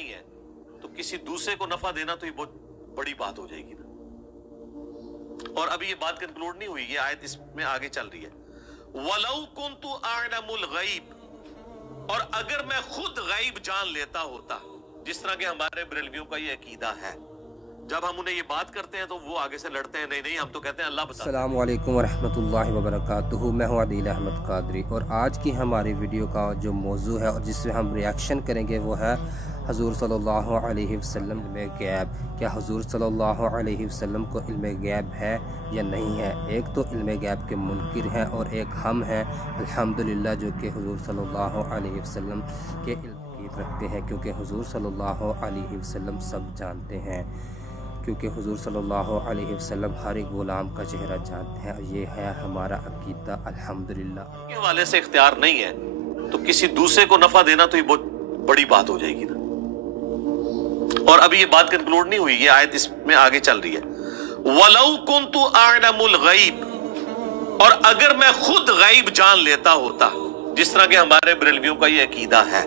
नहीं है तो किसी दूसरे को नफा देना तो ये बहुत बड़ी बात हो जाएगी ना। और अभी ये बात कंक्लूड नहीं हुई, ये आयत इसमें आगे चल रही है। वलौ कुन्तु अअलमुल गैब, और अगर मैं खुद गैब जान लेता होता, जिस तरह के हमारे बरेलवियों का ये अकीदा है, जब हम उन्हें ये बात करते हैं तो वो आगे से लड़ते हैं, नहीं हम तो कहते हैं अल्लाह बताता है। अस्सलामु अलैकुम वरहमतुल्लाहि वबरकातुहू। मैं हूं आदिल अहमद कादरी और आज की हमारी वीडियो का जो मौजू है और जिसमें हम रिएक्शन करेंगे वो है हुज़ूर सल्लल्लाहु अलैहि वसल्लम इल्मे गैब। क्या हुज़ूर सल्लल्लाहु अलैहि वसल्लम को इल्मे गैब है या नहीं है? एक तो इल्मे गैब के मुनकिर हैं और एक हम हैं अल्हम्दुलिल्लाह जो कि हुज़ूर सल्लल्लाहु अलैहि वसल्लम के इल्म रखते हैं, क्योंकि हुज़ूर सल्लल्लाहु अलैहि वसल्लम सब जानते हैं, क्योंकि हुज़ूर सल्लल्लाहु अलैहि वसल्लम हर एक गुलाम का चेहरा जानते हैं। ये है हमारा अकीदा अल्हम्दुलिल्लाह। के हवाले से इख्तियार नहीं है तो किसी दूसरे को नफा देना तो ये बहुत बड़ी बात हो जाएगी ना। और अभी ये बात कंक्लूड नहीं हुई, ये आयत इसमें आगे चल रही है। वलौ कुन्तु अअलमुल गैब, और अगर मैं खुद गैब जान लेता होता, जिस तरह के हमारे बरेलवियों का ये अकीदा है,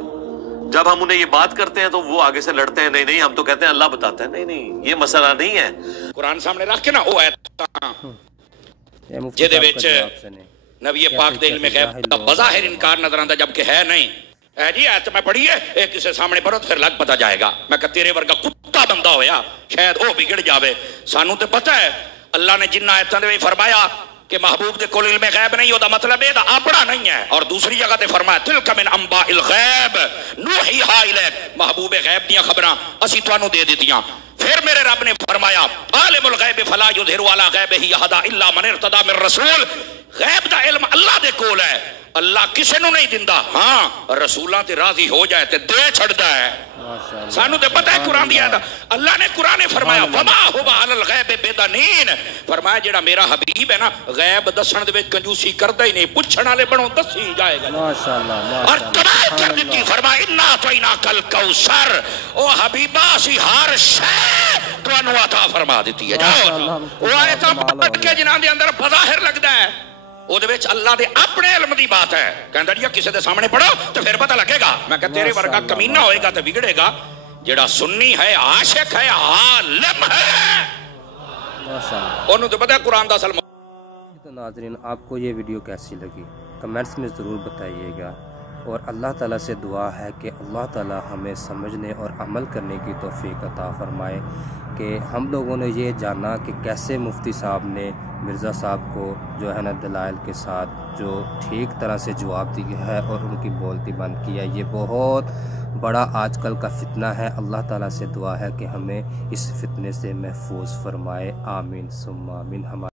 जब हम उन्हें ये बात करते हैं तो वो आगे से लड़ते हैं, नहीं हम तो कहते हैं अल्लाह बताता है, नहीं ये मसला नहीं है। कुरान सामने रख के ना वो ਜਿਹਦੇ ਵਿੱਚ ਨਬੀ ਪਾਕ ਦੇ ਇਲਮ ਗੈਬ ਦਾ ਬਜ਼ਾਹਿਰ ਇਨਕਾਰ ਨਜ਼ਰ ਆਉਂਦਾ, ਜबकि है नहीं है जी। ऐत मैं पढ़ी है, एक किसी सामने पढ़ो तो फिर लग पता जाएगा। मैं कहा तेरे वर्गा कुत्ता बंदा होया शायद वो बिगड़ जावे। सानू तो पता है अल्लाह ने जिन्ना आयतां दे विच फरमाया कि महबूब दे कोल इल्म गैब नहीं, ओदा मतलब ये अपना नहीं है। और दूसरी जगह ते फरमाया तिलका मिन अंबाइल गैब नूहीहा इलैक, महबूब गैब दी खबरां असीं तुहानू दे दित्तियां। फिर मेरे रब ने फरमाया आलिमुल गैब फला युज़हिरु अला गैबिही अहदा इल्ला मन इर्तदा मिन रसूल, गैब दा इल्म अल्लाह दे कोल है, अल्लाह किसी नू नहीं दिंदा। हाँ रसूलां ते राजी हो जाए ते दे छड़दा है। सानू ते पता है कुरान दी आयत, अल्लाह ने कुरान में फरमाया वमा हुवा अलल गैब बेदनीन, फरमाया जेड़ा मेरा हबीब है ना गैब दसण दे विच कंजूसी करदा ही नहीं, पुछण वाले बनों दसी जाएगा। माशाअल्लाह और तबाह कर दी, फरमाया इन्ना तोइना कल कौसर, ओ हबीबा सी हर शै तुहानू अता फरमा दी है। जाओ वो आयतां पढ़ के जिन्हां दे अंदर बज़ाहिर लगदा है ਉਹਦੇ ਵਿੱਚ ਅੱਲਾਹ ਦੇ ਆਪਣੇ ਇਲਮ ਦੀ ਬਾਤ ਹੈ। ਕਹਿੰਦਾ ਜੀ ਕਿਸੇ ਦੇ ਸਾਹਮਣੇ ਪੜੋ ਤੇ ਫਿਰ ਪਤਾ ਲੱਗੇਗਾ। ਮੈਂ ਕਿਹਾ ਤੇਰੇ ਵਰਗਾ ਕਮੀਨਾ ਹੋਏਗਾ ਤੇ ਵਿਗੜੇਗਾ, ਜਿਹੜਾ ਸੁन्नी ਹੈ ਆਸ਼ਿਕ है आलिम है, ਉਹਨੂੰ ਤਾਂ ਪਤਾ ਕੁਰਾਨ ਦਾ ਅਸਲ। तो नाज़रीन आपको ये वीडियो कैसी लगी कमेंट्स में ज़रूर बताइएगा, और अल्लाह ताला से दुआ है कि अल्लाह ताला हमें समझने और अमल करने की तौफीक अता फरमाए। कि हम लोगों ने ये जाना कि कैसे मुफ्ती साहब ने मिर्ज़ा साहब को जो है ना दलाइल के साथ जो ठीक तरह से जवाब दिया है और उनकी बोलती बंद किया। ये बहुत बड़ा आजकल का फितना है। अल्लाह ताला से दुआ है कि हमें इस फितने से महफूज फरमाए, आमीन सुम्मा आमीन। हमारे